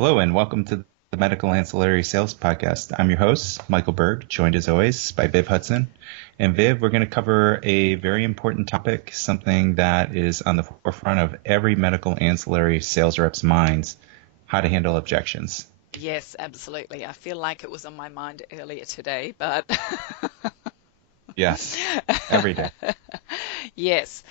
Hello and welcome to the Medical Ancillary Sales Podcast. I'm your host, Michael Berg, joined as always by Viv Hudson. And Viv, we're going to cover a very important topic, something that is on the forefront of every medical ancillary sales rep's minds, how to handle objections. Yes, absolutely. I feel like it was on my mind earlier today, but Yes, every day. yes.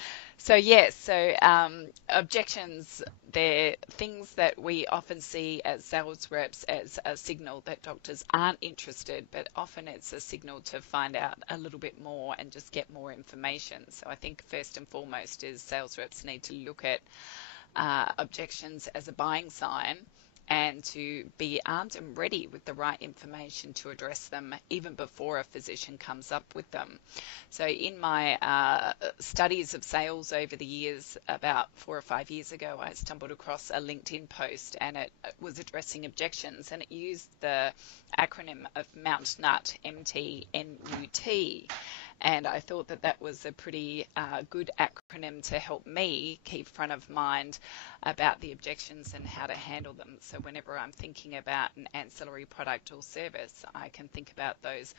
Objections, they're things that we often see as sales reps as a signal that doctors aren't interested, but often it's a signal to find out a little bit more and just get more information. So I think first and foremost is sales reps need to look at objections as a buying sign and to be armed and ready with the right information to address them even before a physician comes up with them. So in my studies of sales over the years, about 4 or 5 years ago, I stumbled across a LinkedIn post and it was addressing objections, and it used the acronym of Mount Nut, MTNUT. And I thought that that was a pretty good acronym to help me keep front of mind about the objections and how to handle them. So whenever I'm thinking about an ancillary product or service, I can think about those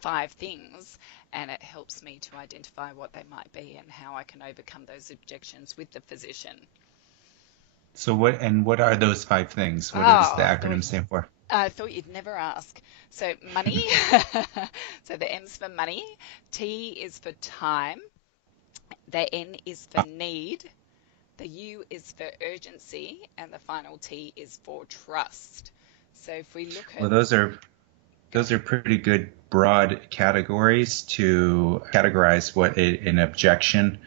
5 things, and it helps me to identify what they might be and how I can overcome those objections with the physician. So what are those 5 things? What does the acronym stand for? I thought you'd never ask. So money, so the M's for money, T is for time, the N is for need, the U is for urgency, and the final T is for trust. So if we look at... Well, those are pretty good broad categories to categorize what an objection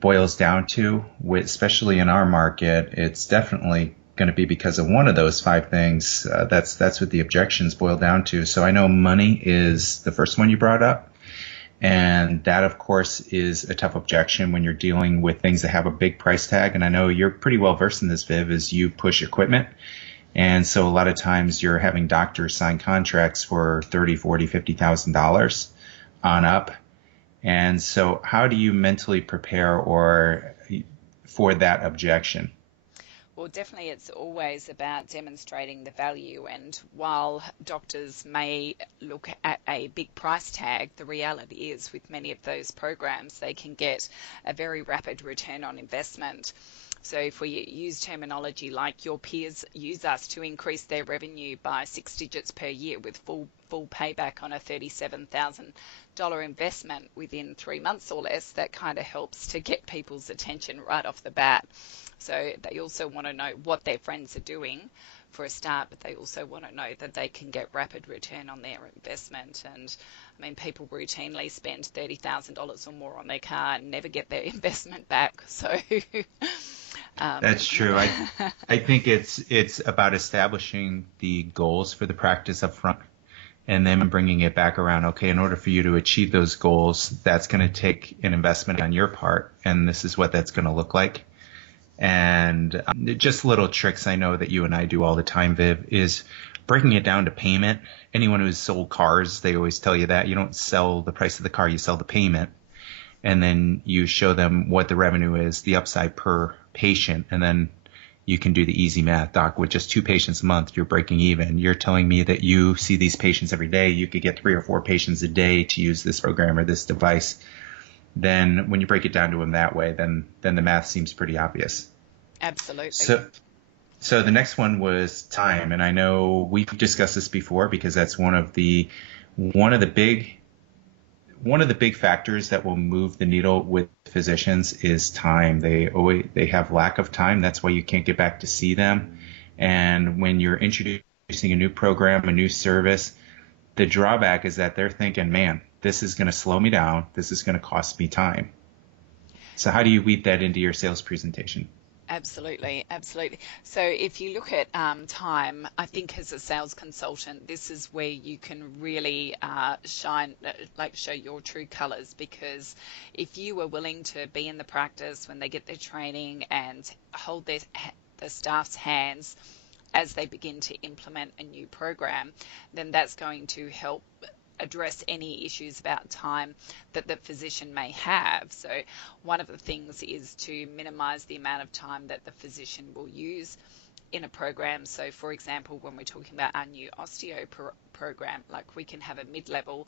boils down to, especially in our market. It's definitely going to be because of one of those 5 things. That's what the objections boil down to. So I know money is the first one you brought up, and that of course is a tough objection when you're dealing with things that have a big price tag. And I know you're pretty well versed in this, Viv, as you push equipment. And so a lot of times you're having doctors sign contracts for $30,000, $40,000, $50,000 on up. And so how do you mentally prepare for that objection? Well, definitely it's always about demonstrating the value. And while doctors may look at a big price tag, the reality is with many of those programs, they can get a very rapid return on investment. So if we use terminology like your peers use us to increase their revenue by 6 digits per year with full payback on a $37,000 investment within 3 months or less, that kind of helps to get people's attention right off the bat. So they also want to know what their friends are doing for a start, but they also want to know that they can get rapid return on their investment. And I mean, people routinely spend $30,000 or more on their car and never get their investment back. So that's true. I think it's about establishing the goals for the practice up front and then bringing it back around. Okay, in order for you to achieve those goals, that's going to take an investment on your part, and this is what that's going to look like. And just little tricks I know that you and I do all the time, Viv, is breaking it down to payment. Anyone who's sold cars, they always tell you that. You don't sell the price of the car, you sell the payment. And then you show them what the revenue is, the upside per patient, and then you can do the easy math. Doc, with just 2 patients a month, you're breaking even. You're telling me that you see these patients every day. You could get 3 or 4 patients a day to use this program or this device. Then when you break it down to them that way, then the math seems pretty obvious. Absolutely. So the next one was time, and I know we've discussed this before because that's one of the big factors that will move the needle with physicians is time. They have lack of time. That's why you can't get back to see them. And when you're introducing a new program, a new service, the drawback is that they're thinking, man, this is going to slow me down. This is going to cost me time. So how do you weave that into your sales presentation? Absolutely, absolutely. So if you look at time, I think as a sales consultant, this is where you can really shine, show your true colors, because if you are willing to be in the practice when they get their training and hold the staff's hands as they begin to implement a new program, then that's going to help address any issues about time that the physician may have. So one of the things is to minimize the amount of time that the physician will use in a program. So for example, when we're talking about our new osteo program, like we can have a mid-level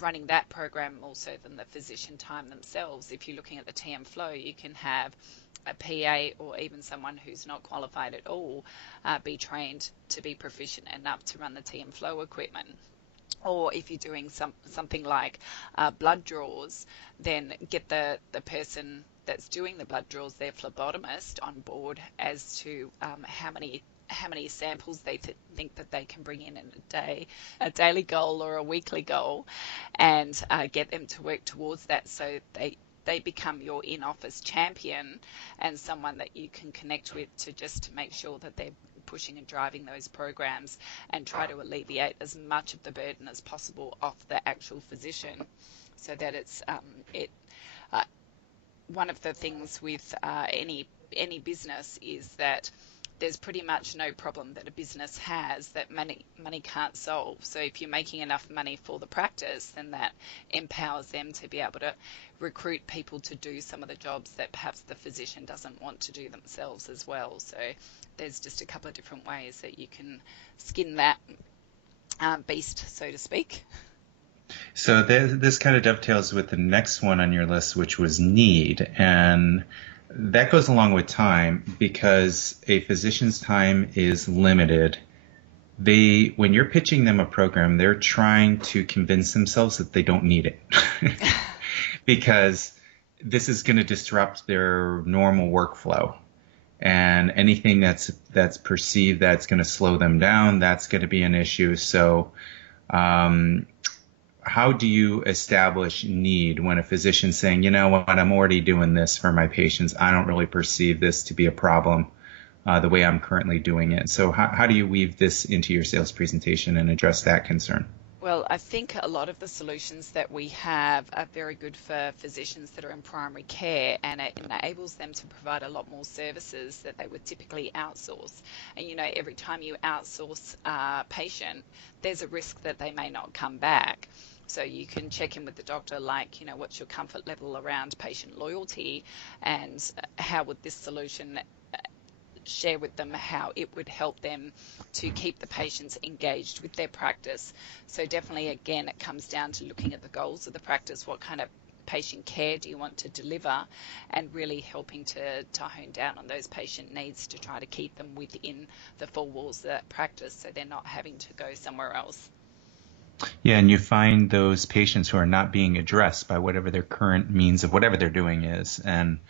running that program more so than the physician time themselves. If you're looking at the TM flow, you can have a PA or even someone who's not qualified at all be trained to be proficient enough to run the TM flow equipment. Or if you're doing something like blood draws, then get the person that's doing the blood draws, their phlebotomist, on board as to how many samples they think that they can bring in a day, a daily goal or a weekly goal, and get them to work towards that, so they become your in-office champion and someone that you can connect with to make sure that they're pushing and driving those programs, and try to alleviate as much of the burden as possible off the actual physician, so that it's one of the things with any business is that there's pretty much no problem that a business has that money can't solve. So if you're making enough money for the practice, then that empowers them to be able to recruit people to do some of the jobs that perhaps the physician doesn't want to do themselves as well. So there's just a couple of different ways that you can skin that beast, so to speak. So this kind of dovetails with the next one on your list, which was need. And that goes along with time, because a physician's time is limited. When you're pitching them a program, they're trying to convince themselves that they don't need it because this is going to disrupt their normal workflow. And anything that's perceived that's going to slow them down, that's going to be an issue. So how do you establish need when a physician's saying, you know what, I'm already doing this for my patients. I don't really perceive this to be a problem the way I'm currently doing it. So how do you weave this into your sales presentation and address that concern? Well, I think a lot of the solutions that we have are very good for physicians that are in primary care, and it enables them to provide a lot more services that they would typically outsource. And, every time you outsource a patient, there's a risk that they may not come back. So you can check in with the doctor, like, what's your comfort level around patient loyalty, and how would this solution share with them how it would help them to keep the patients engaged with their practice. So definitely, again, it comes down to looking at the goals of the practice. What kind of patient care do you want to deliver, and really helping to hone down on those patient needs to try to keep them within the four walls of that practice, so they're not having to go somewhere else. Yeah, and you find those patients who are not being addressed by whatever their current means of whatever they're doing is, and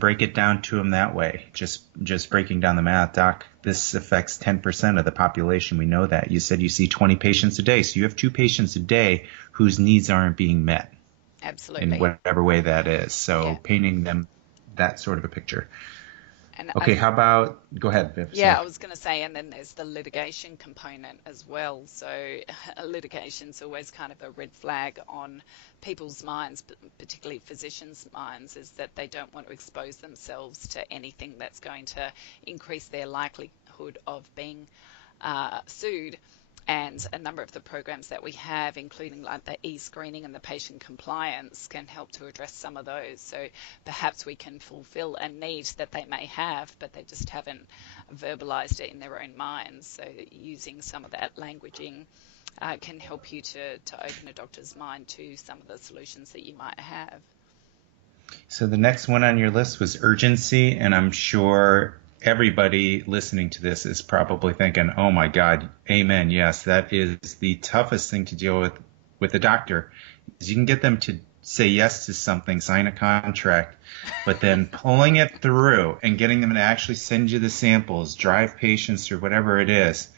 break it down to them that way. Just breaking down the math. Doc, this affects 10% of the population. We know that. You said you see 20 patients a day, so you have 2 patients a day whose needs aren't being met. Absolutely. In whatever way that is. So yeah. Painting them that sort of a picture. And okay, how about, go ahead, Viv. Yeah, sorry. I was going to say, and then there's the litigation component as well. So litigation's always kind of a red flag on people's minds, particularly physicians' minds, is that they don't want to expose themselves to anything that's going to increase their likelihood of being sued. And a number of the programs that we have, including like the e-screening and the patient compliance, can help to address some of those. So perhaps we can fulfill a need that they may have, but they just haven't verbalized it in their own minds. So using some of that languaging can help you to open a doctor's mind to some of the solutions that you might have. So the next one on your list was urgency, and I'm sure everybody listening to this is probably thinking, oh my God, amen. Yes, that is the toughest thing to deal with a doctor, is you can get them to say yes to something, sign a contract, but then pulling it through and getting them to actually send you the samples, drive patients through whatever it is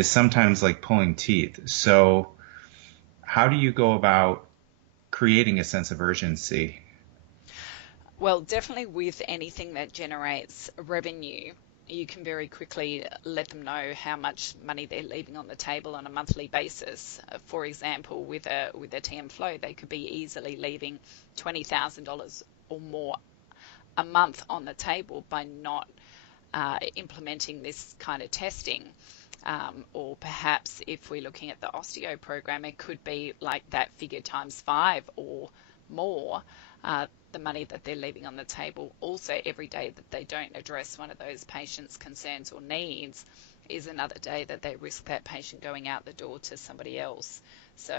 sometimes like pulling teeth. So how do you go about creating a sense of urgency? Well, definitely with anything that generates revenue, you can very quickly let them know how much money they're leaving on the table on a monthly basis. For example, with a TM Flow, they could be easily leaving $20,000 or more a month on the table by not implementing this kind of testing. Or perhaps if we're looking at the osteo program, it could be like that figure times 5 or more, the money that they're leaving on the table. Also, every day that they don't address one of those patients' concerns or needs is another day that they risk that patient going out the door to somebody else. So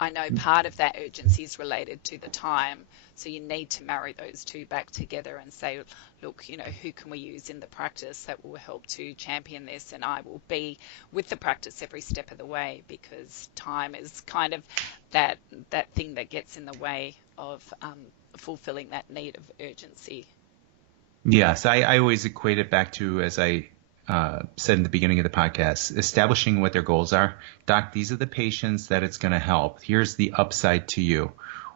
I know part of that urgency is related to the time, so you need to marry those two back together and say, look, who can we use in the practice that will help to champion this, and I will be with the practice every step of the way, because time is kind of that thing that gets in the way of fulfilling that need of urgency. Yes, I always equate it back to, as I said in the beginning of the podcast, establishing what their goals are. Doc, these are the patients that it's going to help. Here's the upside to you.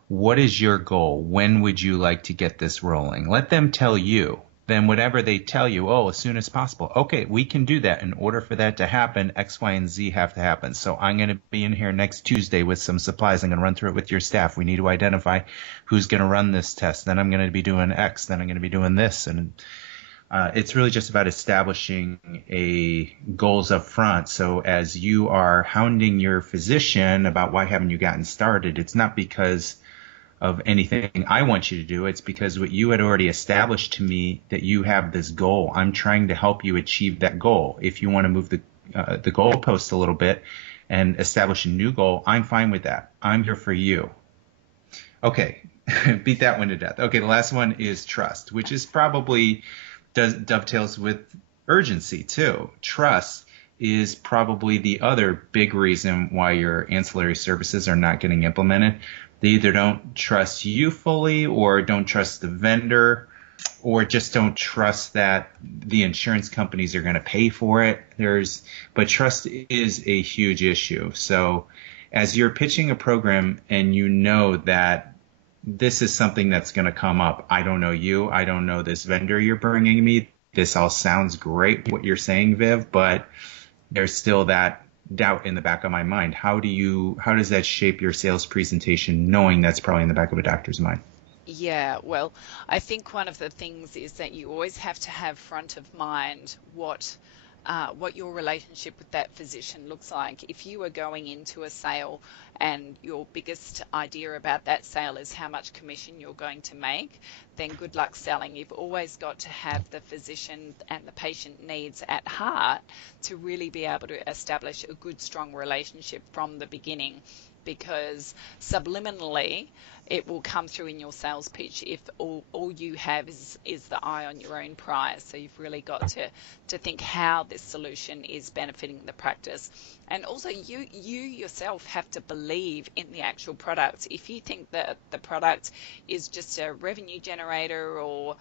What is your goal? When would you like to get this rolling? Let them tell you. Then whatever they tell you, as soon as possible. Okay, we can do that. In order for that to happen, X, Y, and Z have to happen. So I'm going to be in here next Tuesday with some supplies. I'm going to run through it with your staff. We need to identify who's going to run this test. Then I'm going to be doing X. Then I'm going to be doing this. And it's really just about establishing goals up front. So as you are hounding your physician about why haven't you gotten started, it's not because of anything I want you to do. It's because what you had already established to me, that you have this goal. I'm trying to help you achieve that goal. If you want to move the goalpost a little bit and establish a new goal, I'm fine with that. I'm here for you. Okay, beat that one to death. Okay, the last one is trust, which is probably dovetails with urgency too. Trust is probably the other big reason why your ancillary services are not getting implemented. They either don't trust you fully, or don't trust the vendor, or just don't trust that the insurance companies are going to pay for it. But trust is a huge issue. So as you're pitching a program and you know that this is something that's going to come up, I don't know you, I don't know this vendor you're bringing me, this all sounds great, what you're saying, Viv, but there's still that doubt in the back of my mind. How does that shape your sales presentation, knowing that's probably in the back of a doctor's mind? Yeah, well, I think one of the things is that you always have to have front of mind what your relationship with that physician looks like. If you are going into a sale and your biggest idea about that sale is how much commission you're going to make, then good luck selling. You've always got to have the physician and the patient needs at heart to really be able to establish a good, strong relationship from the beginning, because subliminally it will come through in your sales pitch if all you have is the eye on your own prize. So you've really got to think how this solution is benefiting the practice. And also you yourself have to believe in the actual product. If you think that the product is just a revenue generator or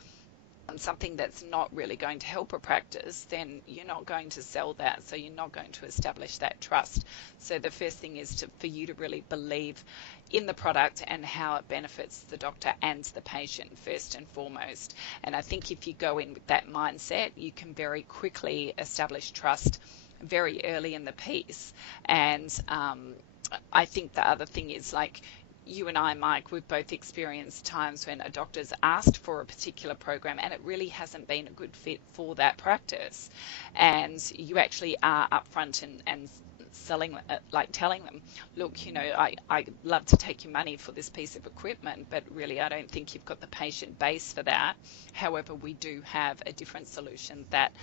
something that's not really going to help a practice, then you're not going to sell that. So you're not going to establish that trust. So the first thing is for you to really believe in the product and how it benefits the doctor and the patient first and foremost. And I think if you go in with that mindset, you can very quickly establish trust very early in the piece. And I think the other thing is, like, you and I, Mike, we've both experienced times when a doctor's asked for a particular program and it really hasn't been a good fit for that practice. And you actually are upfront and selling, like telling them, look, I'd love to take your money for this piece of equipment, but really I don't think you've got the patient base for that. However, we do have a different solution that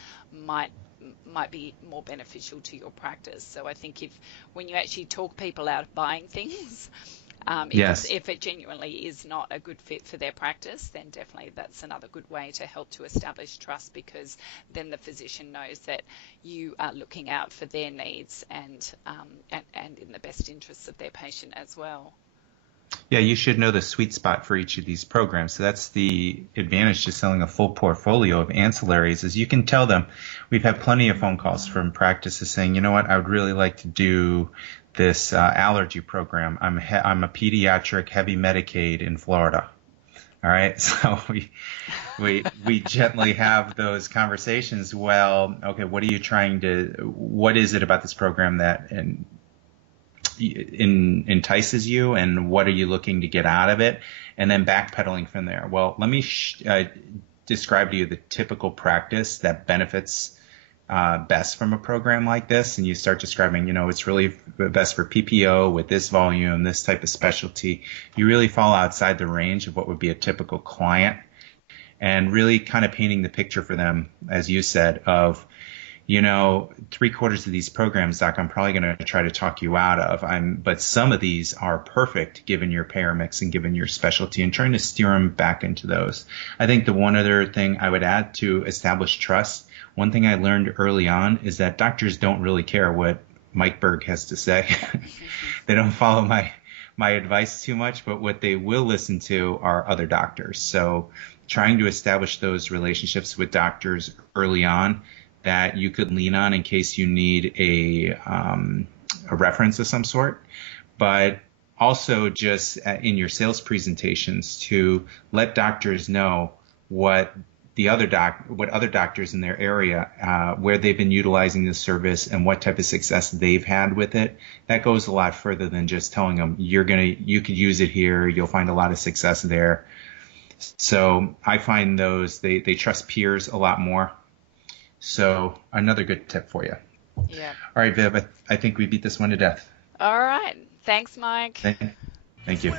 might be more beneficial to your practice. So I think when you actually talk people out of buying things, Yes. If it genuinely is not a good fit for their practice, then definitely that's another good way to help to establish trust, because then the physician knows that you are looking out for their needs and in the best interests of their patient as well. Yeah, you should know the sweet spot for each of these programs. So that's the advantage to selling a full portfolio of ancillaries, is you can tell them. We've had plenty of phone calls from practices saying, you know what, I would really like to do this allergy program. I'm a pediatric heavy Medicaid in Florida. All right, so we gently have those conversations. Well, okay, what is it about this program that entices you, and what are you looking to get out of it? And then backpedaling from there. Well, let me describe to you the typical practice that benefits best from a program like this, and you start describing, it's really best for PPO with this volume, this type of specialty, you really fall outside the range of what would be a typical client, and really kind of painting the picture for them, as you said, of, 3/4 of these programs, Doc, I'm probably going to try to talk you out of. But some of these are perfect given your payer mix and given your specialty, and trying to steer them back into those. I think the one other thing I would add to establish trust, one thing I learned early on is that doctors don't really care what Mike Berg has to say. They don't follow my advice too much, but what they will listen to are other doctors. So trying to establish those relationships with doctors early on that you could lean on in case you need a reference of some sort, but also just in your sales presentations to let doctors know what other doctors in their area, where they've been utilizing the service and what type of success they've had with it. That goes a lot further than just telling them you could use it here, you'll find a lot of success there. So I find those, they trust peers a lot more. So another good tip for you. Yeah. All right, Viv, I think we beat this one to death. All right. Thanks, Mike. Thank you.